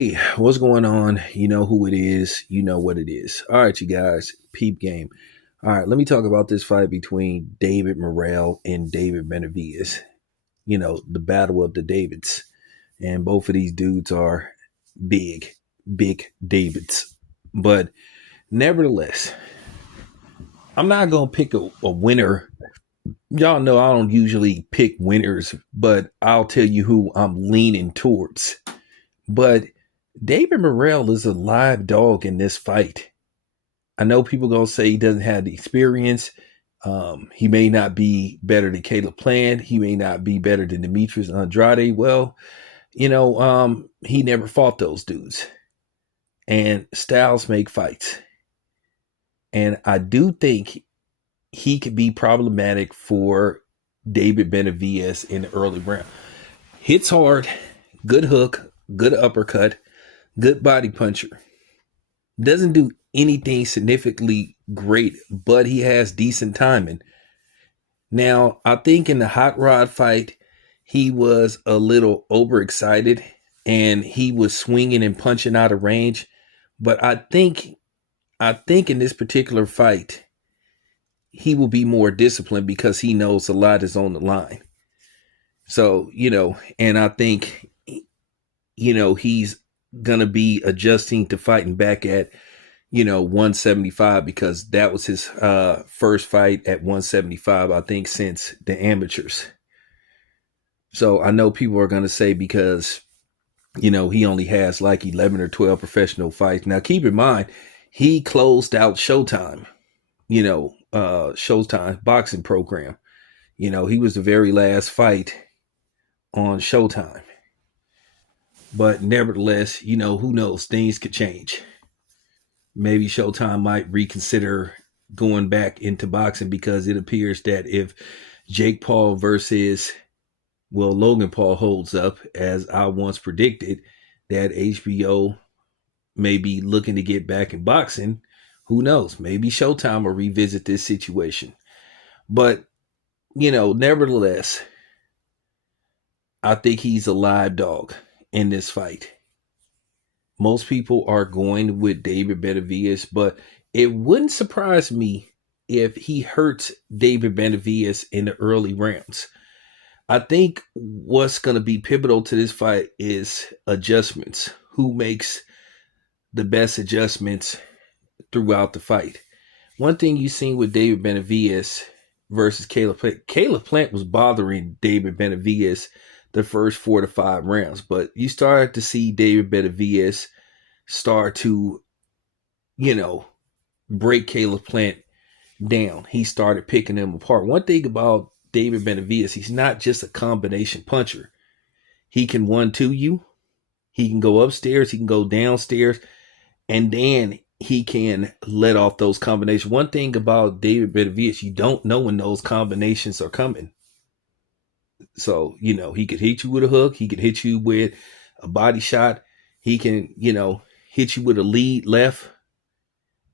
Hey, what's going on? You know who it is. You know what it is. All right, you guys, peep game. All right, let me talk about this fight between David Morrell and David Benavidez. You know, the battle of the Davids. And both of these dudes are big, big Davids. But nevertheless, I'm not going to pick a winner. Y'all know I don't usually pick winners, but I'll tell you who I'm leaning towards. But David Morrell is a live dog in this fight. I know people gonna say he doesn't have the experience. He may not be better than Caleb Plant. He may not be better than Demetrius Andrade. Well, he never fought those dudes. And styles make fights. And I do think he could be problematic for David Benavidez in the early round. Hits hard, good hook, good uppercut, good body puncher. Doesn't do anything significantly great, but he has decent timing. Now, I think in the Hot Rod fight, he was a little overexcited and he was swinging and punching out of range. But I think in this particular fight, he will be more disciplined because he knows a lot is on the line. So, and I think, he's going to be adjusting to fighting back at 175 because that was his first fight at 175, I think, since the amateurs. So I know people are going to say because, he only has like 11 or 12 professional fights. Now, keep in mind, he closed out Showtime, Showtime boxing program. He was the very last fight on Showtime. But nevertheless, who knows? Things could change. Maybe Showtime might reconsider going back into boxing because it appears that if Jake Paul versus, Logan Paul holds up, as I once predicted, that HBO may be looking to get back in boxing. Who knows? Maybe Showtime will revisit this situation. But, nevertheless, I think he's a live dog in this fight. Most people are going with David Benavidez, but it wouldn't surprise me if he hurts David Benavidez in the early rounds. I think what's going to be pivotal to this fight is adjustments. Who makes the best adjustments throughout the fight? One thing you've seen with David Benavidez versus Caleb Plant was bothering David Benavidez the first 4 to 5 rounds, but you started to see David Benavidez start to, break Caleb Plant down. He started picking them apart. One thing about David Benavidez, he's not just a combination puncher. He can 1-2 you. He can go upstairs. He can go downstairs. And then he can let off those combinations. One thing about David Benavidez, you don't know when those combinations are coming. So, he could hit you with a hook. He could hit you with a body shot. He can, hit you with a lead left.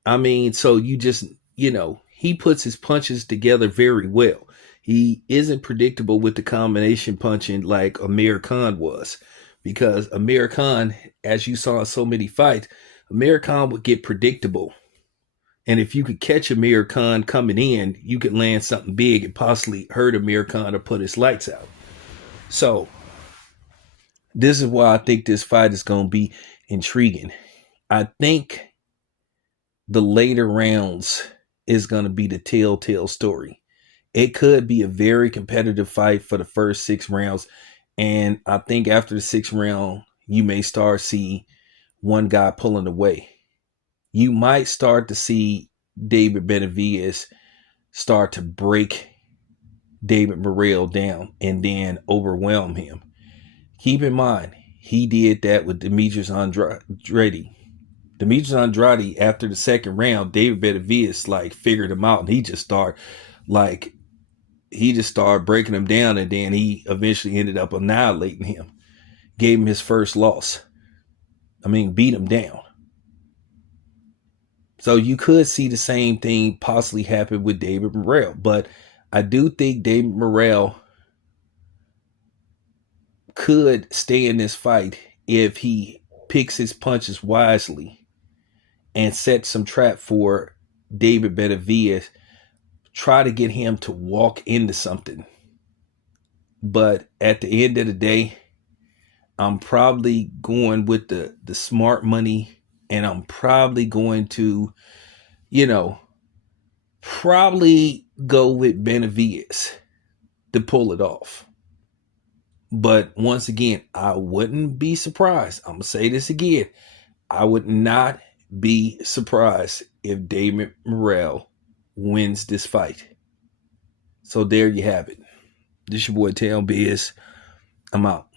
I mean, so you just, he puts his punches together very well. He isn't predictable with the combination punching like Amir Khan was, because Amir Khan, as you saw in so many fights, Amir Khan would get predictable. And if you could catch Amir Khan coming in, you could land something big and possibly hurt Amir Khan or put his lights out. So this is why I think this fight is going to be intriguing. I think the later rounds is going to be the telltale story. It could be a very competitive fight for the first 6 rounds. And I think after the 6th round, you may start see one guy pulling away. You might start to see David Benavidez start to break David Morrell down and then overwhelm him. Keep in mind, he did that with Demetrius Andrade. Demetrius Andrade, after the 2nd round, David Benavidez figured him out, and he just started breaking him down, and then he eventually ended up annihilating him. Gave him his first loss. Beat him down. So you could see the same thing possibly happen with David Morrell. But I do think David Morrell could stay in this fight if he picks his punches wisely and set some trap for David Benavidez, try to get him to walk into something. But at the end of the day, I'm probably going with the smart money, and I'm probably going to, probably go with Benavidez to pull it off. But once again, I wouldn't be surprised. I'm going to say this again. I would not be surprised if David Morrell wins this fight. So there you have it. This your boy Tail Biz. I'm out.